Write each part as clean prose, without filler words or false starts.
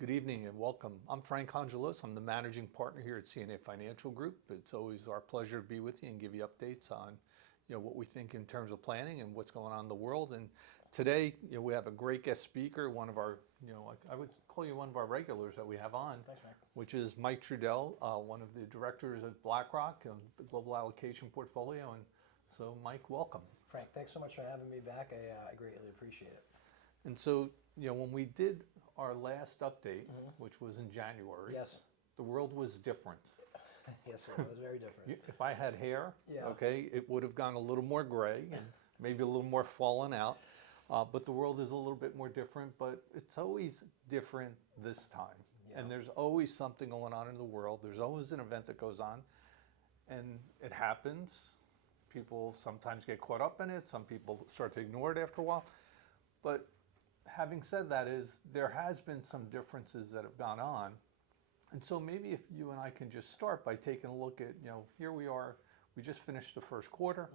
Good evening and welcome. I'm Frank Congilose. I'm the managing partner here at CNA Financial Group. It's always our pleasure to be with you and give you updates on, what we think in terms of planning and what's going on in the world. And today, we have a great guest speaker, one of our, I would call you one of our regulars that we have on, Thanks, Frank. which is Mike Trudel, one of the directors at BlackRock, the Global Allocation Portfolio. And so, Mike, welcome. Frank, thanks so much for having me back. I greatly appreciate it. And so, when we did our last update, which was in January, Yes. the world was different. Yes, sir. It was very different. If I had hair, Yeah. okay, it would have gone a little more gray and maybe a little more fallen out. But the world is a little bit more different, but it's always different this time. Yeah. And there's always something going on in the world. There's always an event that goes on, and it happens. People sometimes get caught up in it. Some people start to ignore it after a while. But having said that, there has been some differences that have gone on. And so maybe if you and I can just start by taking a look at, here we are, we just finished the first quarter.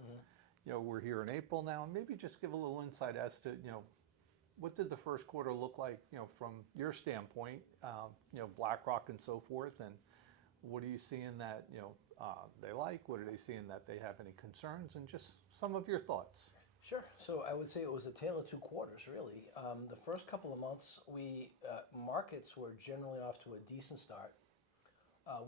We're here in April now, and maybe just give a little insight as to, what did the first quarter look like, from your standpoint, BlackRock and so forth, and what are you seeing that, they like? What are they seeing that they have any concerns? And just some of your thoughts. Sure. So I would say it was a tale of two quarters, really. The first couple of months, markets were generally off to a decent start.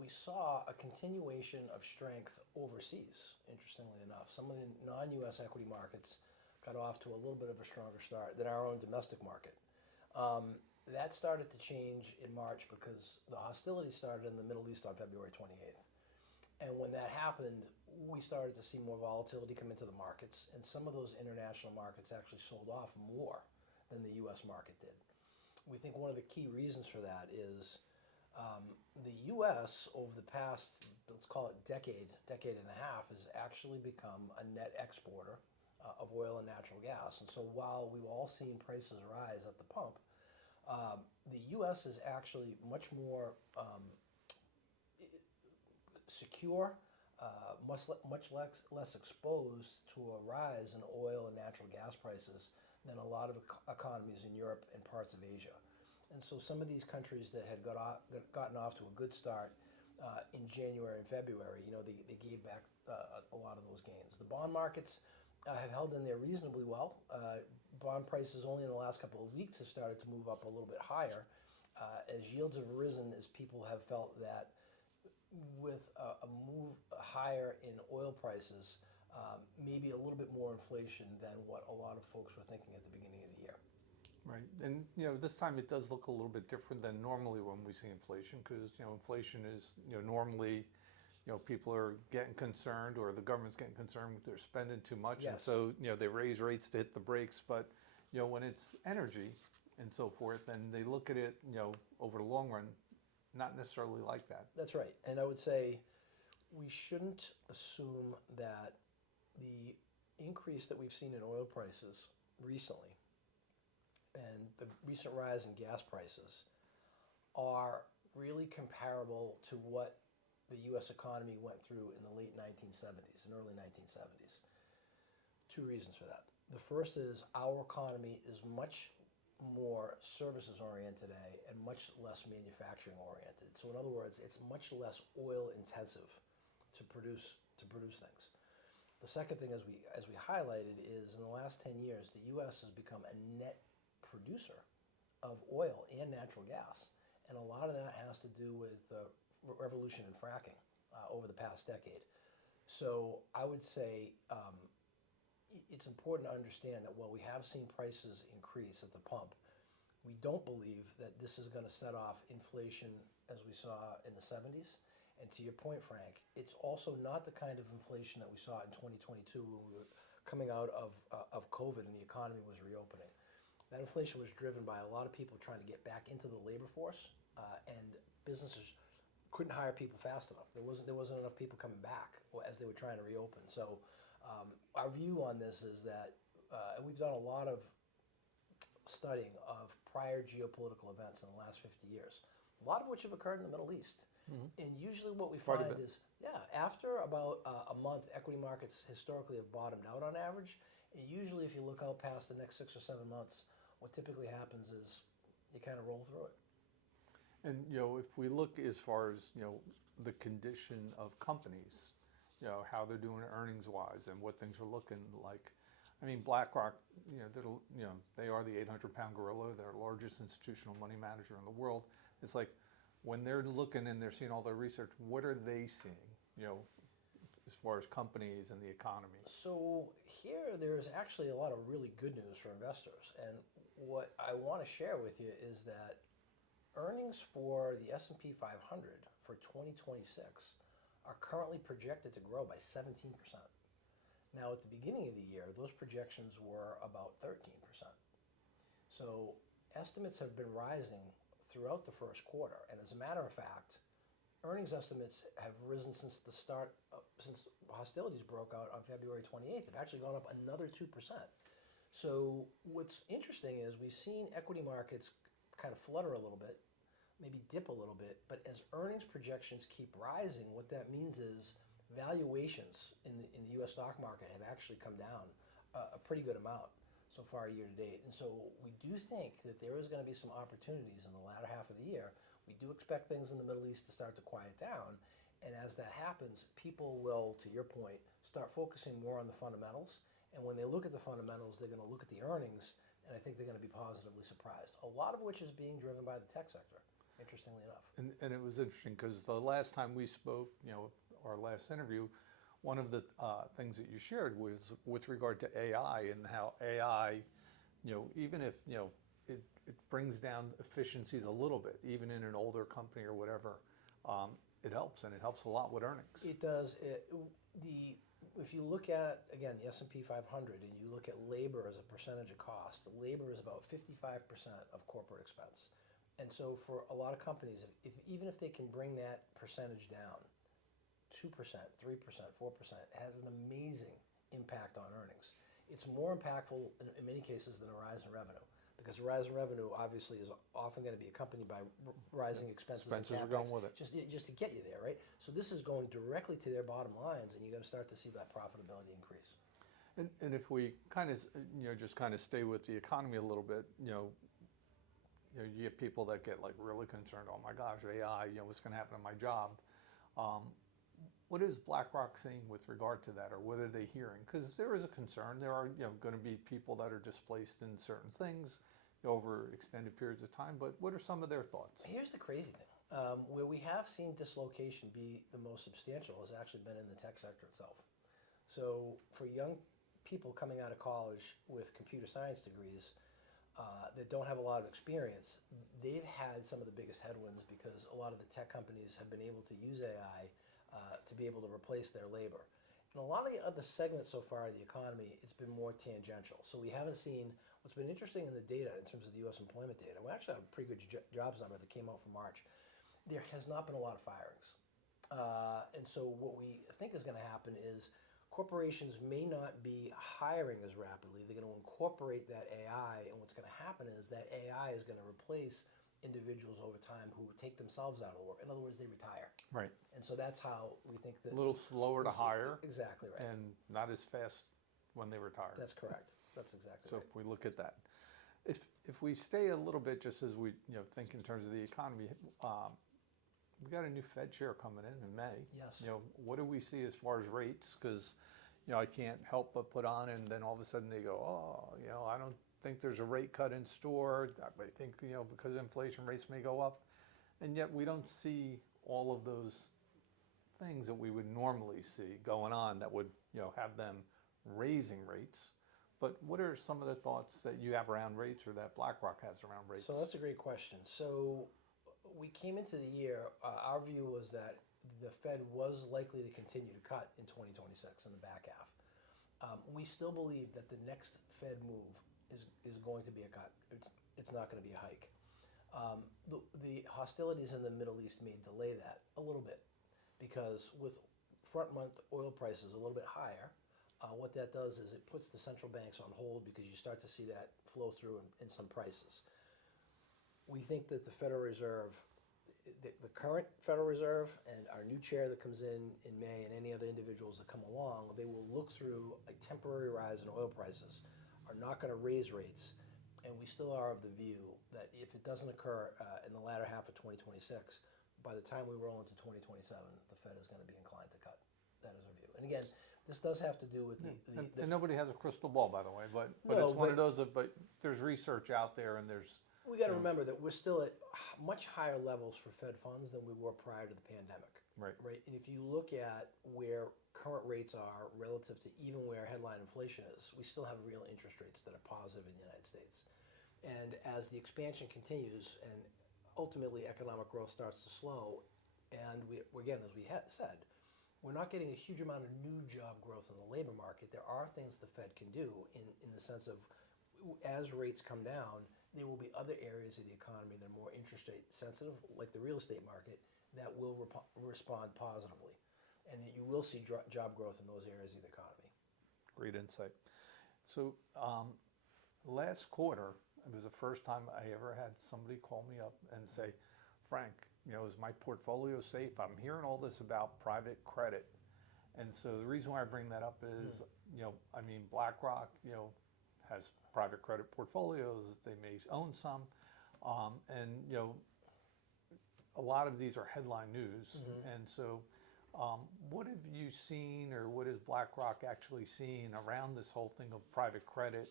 We saw a continuation of strength overseas, interestingly enough. Some of the non-U.S. equity markets got off to a little bit of a stronger start than our own domestic market. That started to change in March because the hostility started in the Middle East on February 28th. And when that happened, we started to see more volatility come into the markets, and some of those international markets actually sold off more than the U.S. market did. We think one of the key reasons for that is the U.S. over the past, let's call it decade and a half, has actually become a net exporter of oil and natural gas. And so while we've all seen prices rise at the pump, the U.S. is actually much more secure, much less exposed to a rise in oil and natural gas prices than a lot of economies in Europe and parts of Asia. And so some of these countries that had gotten off to a good start in January and February, they gave back a lot of those gains. The bond markets have held in there reasonably well. Bond prices only in the last couple of weeks have started to move up a little bit higher as yields have risen, as people have felt that with a move higher in oil prices, maybe a little bit more inflation than what a lot of folks were thinking at the beginning of the year. Right. And, this time it does look a little bit different than normally when we see inflation because, inflation is, normally, people are getting concerned or the government's getting concerned with they're spending too much. Yes. And so, they raise rates to hit the brakes. But, when it's energy and so forth, then they look at it, over the long run, not necessarily like that. That's right. And I would say we shouldn't assume that the increase that we've seen in oil prices recently and the recent rise in gas prices are really comparable to what the U.S. economy went through in the late 1970s and early 1970s. Two reasons for that. The first is our economy is much more services oriented today and much less manufacturing oriented. So in other words, it's much less oil intensive to produce things. The second thing, as we highlighted, is in the last 10 years, the U.S. has become a net producer of oil and natural gas, and a lot of that has to do with the revolution in fracking over the past decade. So I would say it's important to understand that while we have seen prices increase at the pump, we don't believe that this is going to set off inflation as we saw in the 70s. And to your point, Frank, it's also not the kind of inflation that we saw in 2022 when we were coming out of COVID and the economy was reopening. That inflation was driven by a lot of people trying to get back into the labor force, and businesses couldn't hire people fast enough. There wasn't enough people coming back as they were trying to reopen. So our view on this is that, and we've done a lot of studying of prior geopolitical events in the last 50 years, a lot of which have occurred in the Middle East. And usually what we find is, after about a month, equity markets historically have bottomed out on average. And usually if you look out past the next 6 or 7 months, what typically happens is you kind of roll through it. And if we look as far as the condition of companies, how they're doing earnings wise and what things are looking like. I mean, BlackRock, they are the 800-pound gorilla. They're the largest institutional money manager in the world. It's like when they're looking and they're seeing all their research, what are they seeing? As far as companies and the economy. So here, there's actually a lot of really good news for investors, and what I want to share with you is that earnings for the S&P 500 for 2026 are currently projected to grow by 17%. Now, at the beginning of the year, those projections were about 13%. So estimates have been rising throughout the first quarter, and as a matter of fact, earnings estimates have risen since since hostilities broke out on February 28th. They've actually gone up another 2%. So what's interesting is we've seen equity markets kind of flutter a little bit, maybe dip a little bit, but as earnings projections keep rising, what that means is valuations in the U.S. stock market have actually come down a pretty good amount so far year to date. And so we do think that there is going to be some opportunities in the latter half of the year. We do expect things in the Middle East to start to quiet down. And as that happens, people will, to your point, start focusing more on the fundamentals. And when they look at the fundamentals, they're going to look at the earnings, and I think they're going to be positively surprised, a lot of which is being driven by the tech sector, interestingly enough. And it was interesting because the last time we spoke, our last interview, one of the things that you shared was with regard to AI and how AI, even if, it brings down efficiencies a little bit, even in an older company or whatever, it helps, and it helps a lot with earnings. It does. If you look at, again, the S&P 500 and you look at labor as a percentage of cost, labor is about 55% of corporate expense. And so for a lot of companies, even if they can bring that percentage down 2%, 3%, 4%, it has an amazing impact on earnings. It's more impactful in many cases than a rise in revenue, because a rise in revenue obviously is often going to be accompanied by rising expenses. Expenses are going with it. Just to get you there, right? So this is going directly to their bottom lines, and you're going to start to see that profitability increase. And if we kind of, just kind of stay with the economy a little bit, you get people that get like really concerned. Oh my gosh, AI, what's going to happen to my job? What is BlackRock saying with regard to that, or what are they hearing? Because there is a concern. There are going to be people that are displaced in certain things over extended periods of time. But what are some of their thoughts? Here's the crazy thing. Where we have seen dislocation be the most substantial has actually been in the tech sector itself. So for young people coming out of college with computer science degrees that don't have a lot of experience, they've had some of the biggest headwinds because a lot of the tech companies have been able to use AI to be able to replace their labor. In a lot of the other segments so far of the economy, it's been more tangential. So we haven't seen, what's been interesting in the data in terms of the U.S. employment data, we actually have a pretty good jobs number that came out for March. There has not been a lot of firings. And so what we think is going to happen is corporations may not be hiring as rapidly. They're going to incorporate that AI, and what's going to happen is that AI is going to replace individuals over time who take themselves out of work. In other words, they retire. Right. And so that's how we think that... A little slower to hire. Exactly right. And not as fast when they retire. That's correct. That's exactly so right. So if we look at that. If we stay a little bit just as we think in terms of the economy, we got a new Fed chair coming in May. Yes. What do we see as far as rates? Because, I can't help but put on, and then all of a sudden they go, I don't think there's a rate cut in store. I think, because inflation rates may go up. And yet we don't see all of those things that we would normally see going on that would, have them raising rates. But what are some of the thoughts that you have around rates or that BlackRock has around rates? So that's a great question. So we came into the year, our view was that the Fed was likely to continue to cut in 2026 in the back half. We still believe that the next Fed move is going to be a cut. It's not going to be a hike. The hostilities in the Middle East may delay that a little bit because with front month oil prices a little bit higher, what that does is it puts the central banks on hold because you start to see that flow through in some prices. We think that the Federal Reserve, the current Federal Reserve and our new chair that comes in May and any other individuals that come along, they will look through a temporary rise in oil prices, are not going to raise rates, and we still are of the view that if it doesn't occur in the latter half of 2026, by the time we roll into 2027, the Fed is going to be inclined to cut. That is our view. And again, this does have to do with And nobody has a crystal ball, by the way, but No, it's one of but- those, but there's research out there and there's, we got to remember that we're still at much higher levels for Fed funds than we were prior to the pandemic. right, Right, and if you look at where current rates are relative to even where headline inflation is, we still have real interest rates that are positive in the United States. And as the expansion continues and ultimately economic growth starts to slow, and again, as we said, we're not getting a huge amount of new job growth in the labor market. There are things the Fed can do in the sense of as rates come down, there will be other areas of the economy that are more interest rate sensitive, like the real estate market, that will respond positively. And that you will see job growth in those areas of the economy. great insight. So last quarter, it was the first time I ever had somebody call me up and say, Frank, is my portfolio safe? I'm hearing all this about private credit. And so the reason why I bring that up is, BlackRock, has private credit portfolios. They may own some. And, a lot of these are headline news. And so what have you seen, or what is BlackRock actually seeing around this whole thing of private credit?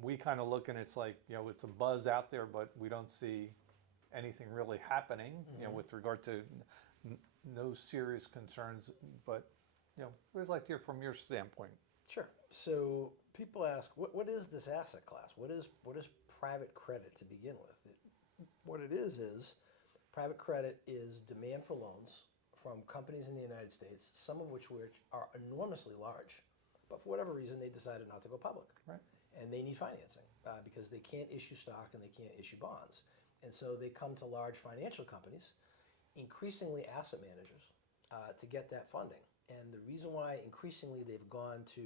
We kind of look and it's like, it's a buzz out there, but we don't see anything really happening, with regard to no serious concerns. But, we'd like to hear from your standpoint. Sure. So people ask, what is this asset class? What is private credit to begin with? What it is private credit is demand for loans from companies in the United States, some of which are enormously large, but for whatever reason they decided not to go public. Right. And they need financing because they can't issue stock and they can't issue bonds. And so they come to large financial companies, increasingly asset managers, to get that funding. And the reason why increasingly they've gone to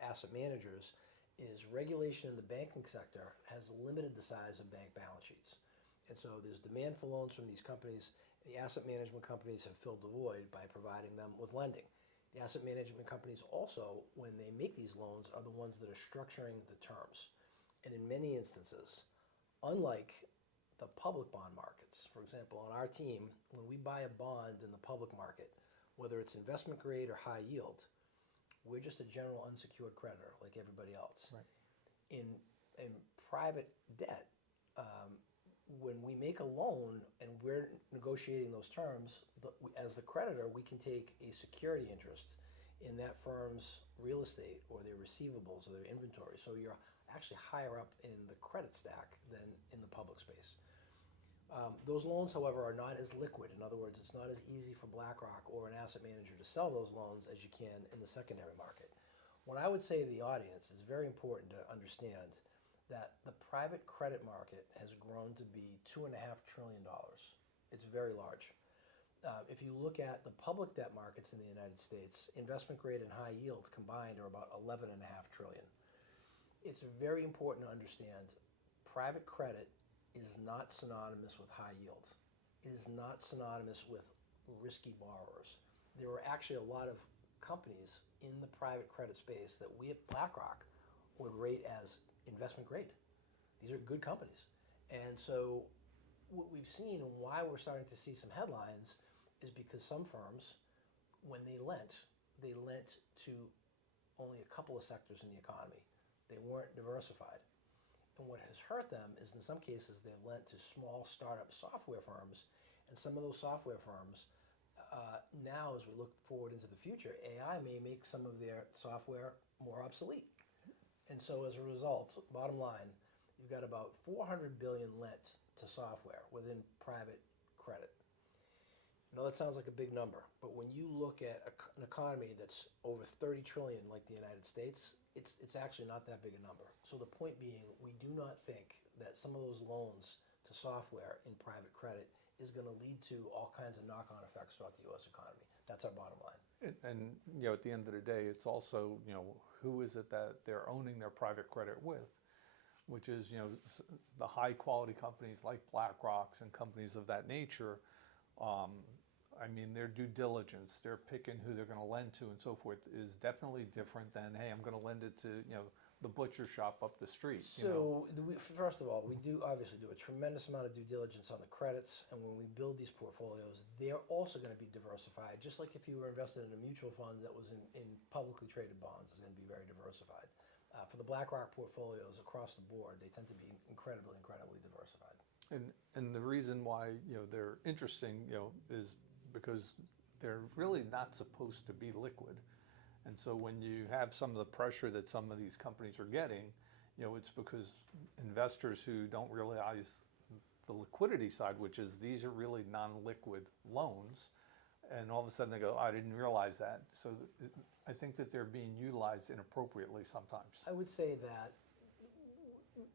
asset managers is regulation in the banking sector has limited the size of bank balance sheets. And so there's demand for loans from these companies. The asset management companies have filled the void by providing them with lending. The asset management companies also, when they make these loans, are the ones that are structuring the terms. And in many instances, unlike the public bond markets, for example, on our team, when we buy a bond in the public market, whether it's investment grade or high yield, we're just a general unsecured creditor like everybody else. Right. In private debt, when we make a loan and we're negotiating those terms, as the creditor, we can take a security interest in that firm's real estate or their receivables or their inventory. So you're actually higher up in the credit stack than in the public space. Those loans, however, are not as liquid. In other words, it's not as easy for BlackRock or an asset manager to sell those loans as you can in the secondary market. What I would say to the audience is very important to understand that the private credit market has grown to be $2.5 trillion. It's very large. If you look at the public debt markets in the United States, investment grade and high yield combined are about $11.5 trillion. It's very important to understand private credit is not synonymous with high yield. It is not synonymous with risky borrowers. There are actually a lot of companies in the private credit space that we at BlackRock would rate as investment grade. These are good companies. And so what we've seen and why we're starting to see some headlines is because some firms, when they lent to only a couple of sectors in the economy. They weren't diversified. And what has hurt them is in some cases they've lent to small startup software firms, and some of those software firms, now as we look forward into the future, AI may make some of their software more obsolete. And so as a result, bottom line, you've got about $400 billion lent to software within private credit. I know that sounds like a big number, but when you look at an economy that's over 30 trillion like the United States, it's actually not that big a number. So the point being, we do not think that some of those loans to software in private credit is going to lead to all kinds of knock-on effects throughout the U.S. economy. That's our bottom line. And at the end of the day, it's also, who is it that they're owning their private credit with, which is, the high quality companies like BlackRock's and companies of that nature. Their due diligence, they're picking who they're going to lend to and so forth is definitely different than, hey, I'm going to lend it to, the butcher shop up the street. You know? So, first of all, we do obviously do a tremendous amount of due diligence on the credits, and when we build these portfolios, they're also going to be diversified. Just like if you were invested in a mutual fund that was in publicly traded bonds, it's going to be very diversified. For the BlackRock portfolios across the board, they tend to be incredibly diversified. And the reason why they're interesting is because they're really not supposed to be liquid. And so when you have some of the pressure that some of these companies are getting, it's because investors who don't realize the liquidity side, which is these are really non-liquid loans, and all of a sudden they go, I didn't realize that. So I think that they're being utilized inappropriately sometimes. I would say that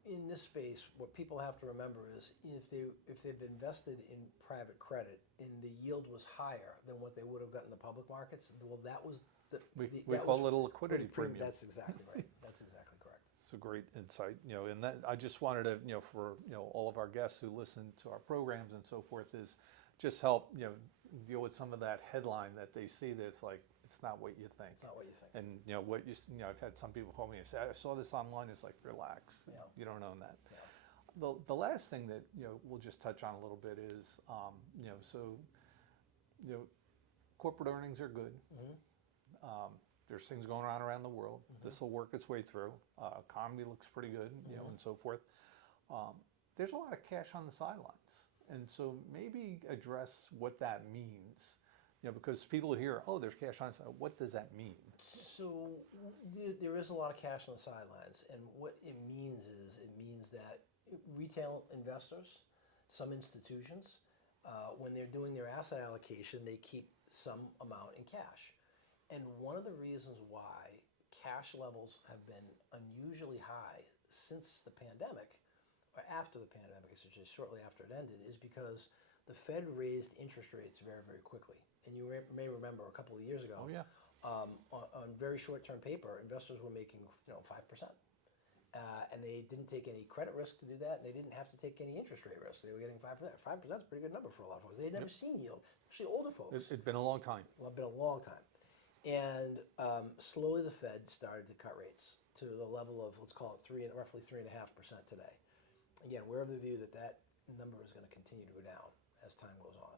in this space, what people have to remember is if they've invested in private credit and the yield was higher than what they would have gotten in the public markets, well, that was we call it a liquidity premium. That's exactly right. That's exactly correct. It's a great insight, and that I just wanted to, for all of our guests who listen to our programs and so forth, is just help deal with some of that headline that they see that's like it's not what you think. It's not what you think. And I've had some people call me and say, I saw this online. It's like, relax, you don't own that. Yeah. The last thing that we'll just touch on a little bit is corporate earnings are good. Mm-hmm. There's things going on around the world. Mm-hmm. This will work its way through. Economy looks pretty good, and so forth. There's a lot of cash on the sidelines, and so maybe address what that means. Because people hear, oh, there's cash on the side. What does that mean? So there is a lot of cash on the sidelines, and what it means that retail investors, some institutions, when they're doing their asset allocation, they keep some amount in cash. And one of the reasons why cash levels have been unusually high since the pandemic, or after the pandemic, I should say shortly after it ended, is because the Fed raised interest rates very quickly. And you may remember a couple of years ago, on very short-term paper, investors were making 5%. And they didn't take any credit risk to do that, and they didn't have to take any interest rate risk. They were getting 5%. 5% is a pretty good number for a lot of folks. They had never seen yield, especially older folks. It's been a long time. It's been a long time. And slowly the Fed started to cut rates to the level of, let's call it roughly 3.5% today. Again, we're of the view that that number is going to continue to go down as time goes on.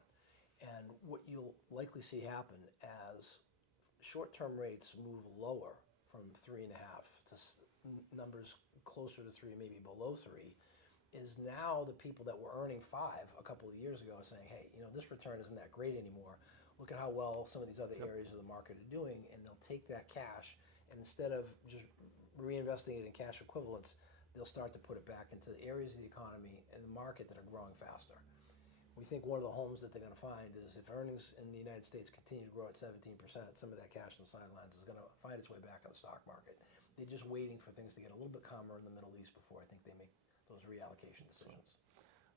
And what you'll likely see happen as short-term rates move lower from 3.5 to numbers closer to 3, maybe below 3, is now the people that were earning 5 a couple of years ago are saying, hey, this return isn't that great anymore. Look at how well some of these other areas of the market are doing, and they'll take that cash, and instead of just reinvesting it in cash equivalents, they'll start to put it back into the areas of the economy and the market that are growing faster. We think one of the homes that they're going to find is if earnings in the United States continue to grow at 17%, some of that cash on the sidelines is going to find its way back in the stock market. They're just waiting for things to get a little bit calmer in the Middle East before I think they make those reallocation decisions.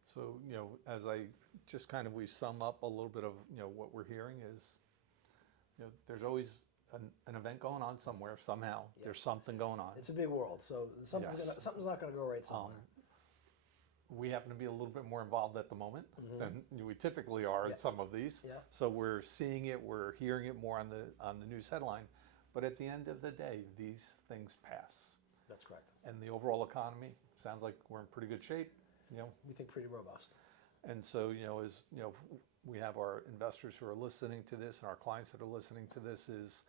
So, as we sum up a little bit of, what we're hearing is, there's always an event going on somewhere, somehow. Yeah. There's something going on. It's a big world, so something's not going to go right somewhere. We happen to be a little bit more involved at the moment than we typically are in some of these. Yeah. So we're seeing it, we're hearing it more on the news headline. But at the end of the day, these things pass. That's correct. And the overall economy sounds like we're in pretty good shape. We think pretty robust. And so, as we have our investors who are listening to this and our clients that are listening to this, is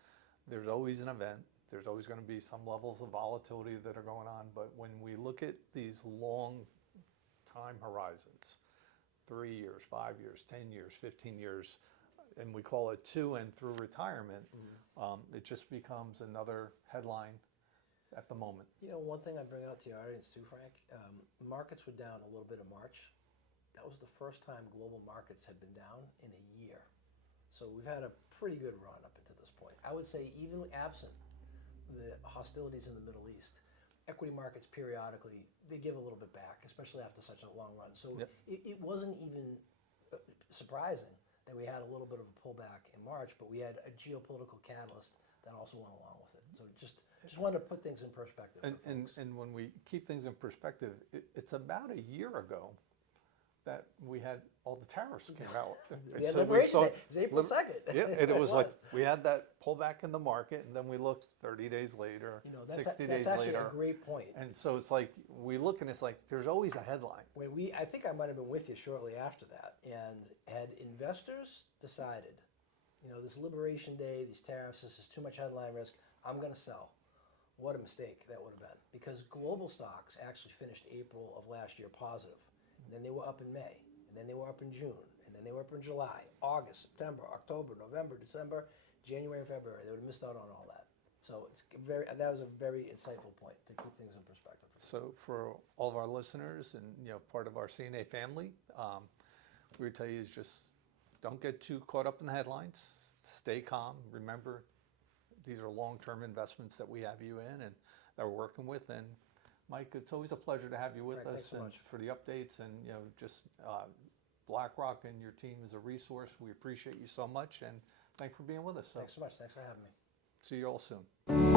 there's always an event. There's always going to be some levels of volatility that are going on. But when we look at these long time horizons, 3 years, 5 years, 10 years, 15 years, and we call it to and through retirement, it just becomes another headline at the moment. One thing I bring out to your audience too, Frank, markets were down a little bit in March. That was the first time global markets had been down in a year. So we've had a pretty good run up until this point. I would say even absent the hostilities in the Middle East, equity markets periodically, they give a little bit back, especially after such a long run. So it wasn't even surprising that we had a little bit of a pullback in March, but we had a geopolitical catalyst that also went along with it. So just wanted to put things in perspective. And when we keep things in perspective, it's about a year ago that we had all the tariffs came out. And Yeah, so we Liberation saw- Day. It's April 2nd. Yeah, and it was like we had that pullback in the market, and then we looked 30 days later, You know, 60 that's days actually later. a great point. And so it's like we look and it's like there's always a headline. I think I might have been with you shortly after that, and had investors decided, you know, this Liberation Day, these tariffs, this is too much headline risk, I'm going to sell. What a mistake that would have been, because global stocks actually finished April of last year positive, and then they were up in May, and then they were up in June, and then they were up in July, August, September, October, November, December, January, and February. They would have missed out on all that. So that was a very insightful point to keep things in perspective. So for all of our listeners and part of our CNA family, we would tell you is just don't get too caught up in the headlines. Stay calm. Remember, these are long-term investments that we have you in and that we're working with. And Mike, it's always a pleasure to have you with Frank, us thanks so and much. for the updates. And just BlackRock and your team is a resource. We appreciate you so much, and thanks for being with us. So Thanks so much. Thanks for having me. see you all soon.